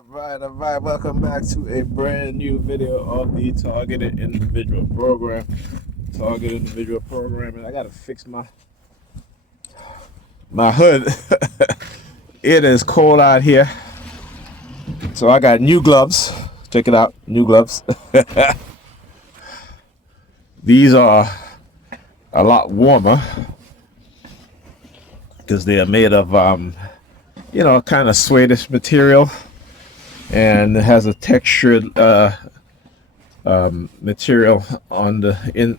All right. Welcome back to a brand new video of the Targeted Individual Program. Targeted Individual Program, and I gotta fix my hood. It is cold out here, so I got new gloves. Check it out, new gloves. These are a lot warmer because they are made of, kind of suede material, and it has a textured material on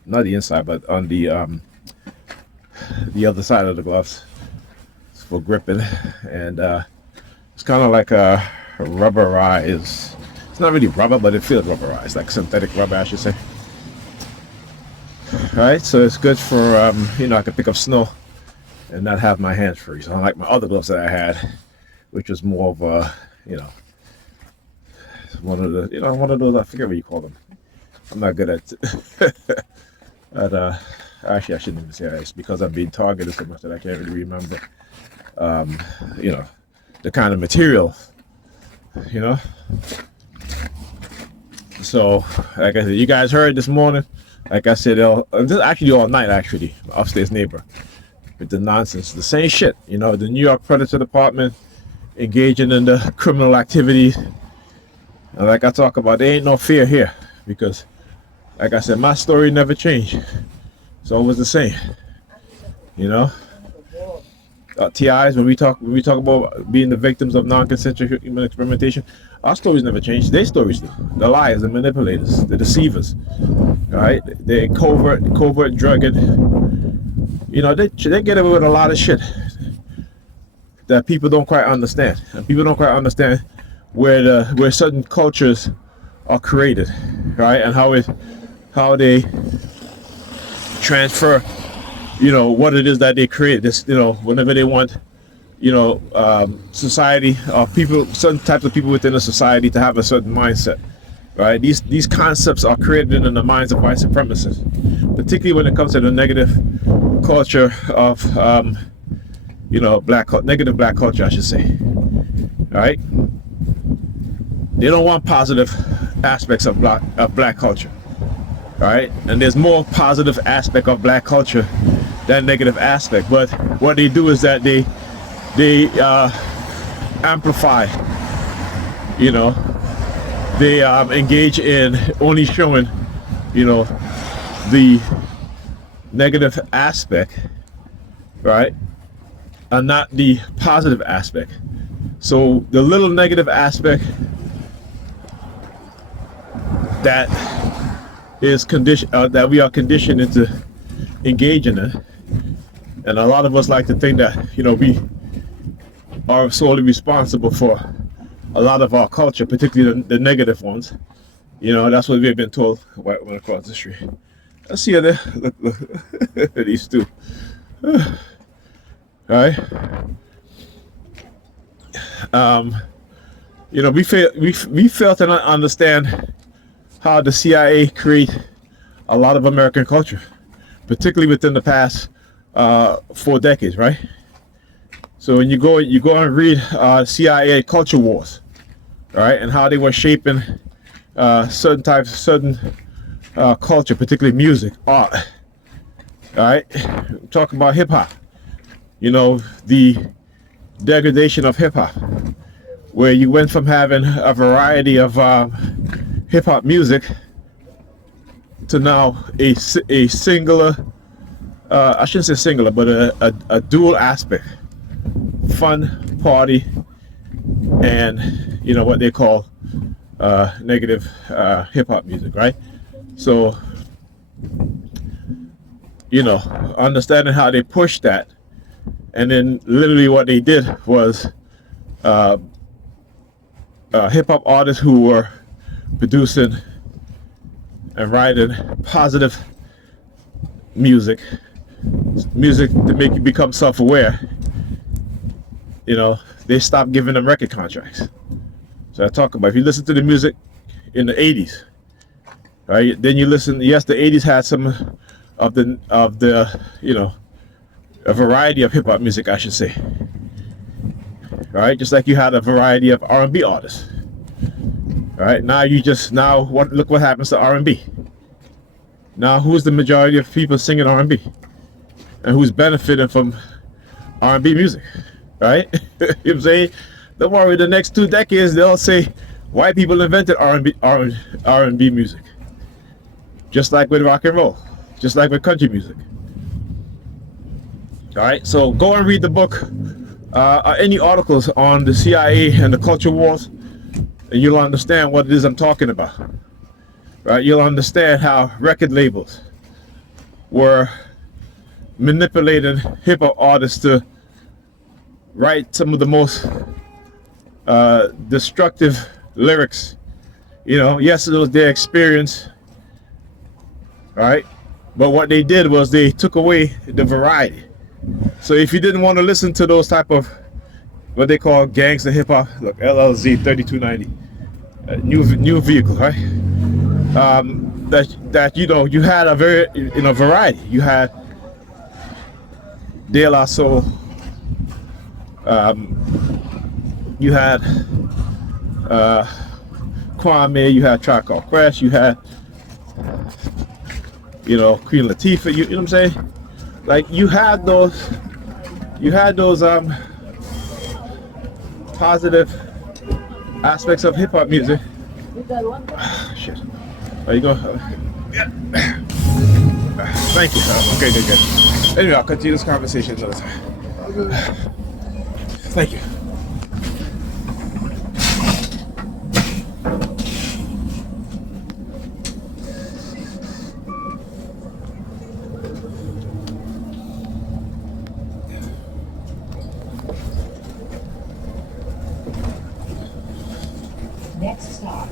not the inside, but on the other side of the gloves. It's for gripping, and it's kind of like a rubberized. It's not really rubber, but it feels rubberized, like synthetic rubber, I should say. All right, so it's good for I can pick up snow and not have my hands freeze. Unlike my other gloves that I had, which was more of a, one of those, I forget what you call them. I'm not good at actually I shouldn't even say that. It's because I'm being targeted so much that I can't really remember the kind of material, so like I said, you guys heard this morning, like I said, this actually all night, actually, my upstairs neighbor with the nonsense, the same shit, the New York Predator Department engaging in the criminal activity. And like I talk about, there ain't no fear here, because like I said, my story never changed. It's always the same. TIs, when we talk about being the victims of non-consensual human experimentation, our stories never changed. Their stories do. The liars, the manipulators, the deceivers, right? They covert drugging. They get away with a lot of shit that people don't quite understand. And people don't quite understand where certain cultures are created, right? And how they transfer, what it is that they create. This, whenever they want, society or people, certain types of people within a society to have a certain mindset, right? These concepts are created in the minds of white supremacists, particularly when it comes to the negative culture of, negative black culture, I should say, right? They don't want positive aspects of black culture, right? And there's more positive aspect of black culture than negative aspect. But what they do is that they amplify, they engage in only showing, the negative aspect, right, and not the positive aspect. So the little negative aspect that is that we are conditioned into engaging in, and a lot of us like to think that we are solely responsible for a lot of our culture, particularly the negative ones. That's what we've been told. White woman across the street. Let's see there. Look at these two. All right. We fail to not understand how the CIA create a lot of American culture, particularly within the past 4 decades, right? So when you go and read CIA culture wars, right, and how they were shaping certain culture, particularly music, art, right? Talk about hip hop, the degradation of hip hop, where you went from having a variety of hip hop music to now a singular, I shouldn't say singular, but a dual aspect: fun, party, and what they call negative hip hop music, right? So understanding how they pushed that, and then literally what they did was hip hop artists who were producing and writing positive music to make you become self-aware, they stopped giving them record contracts. So I talk about, if you listen to the music in the 80s, right, then you listen, yes, the 80s had some of the a variety of hip-hop music, I should say, right? Just like you had a variety of R&B artists, All right, now what? Look what happens to R&B. Now, who's the majority of people singing R&B, and who's benefiting from R&B music? Right? You know what I'm saying? Don't worry. The next 2 decades, they'll say white people invented R&B music, just like with rock and roll, just like with country music. All right. So go and read the book, any articles on the CIA and the culture wars, and you'll understand what it is I'm talking about. Right? You'll understand how record labels were manipulating hip hop artists to write some of the most destructive lyrics. You know, yes, it was their experience, right? But what they did was they took away the variety. So if you didn't want to listen to those type of what they call gangster hip hop, look, LLZ 3290, new vehicle, right? That you had a very variety. You had De La Soul. You had Kwame. You had Tribe Called Quest. You had Queen Latifah. You know what I'm saying? Like you had those positive aspects of hip hop music. Shit. There you go. Yeah. Thank you. Okay, good. Anyway, I'll continue this conversation another time. Thank you. Next stop,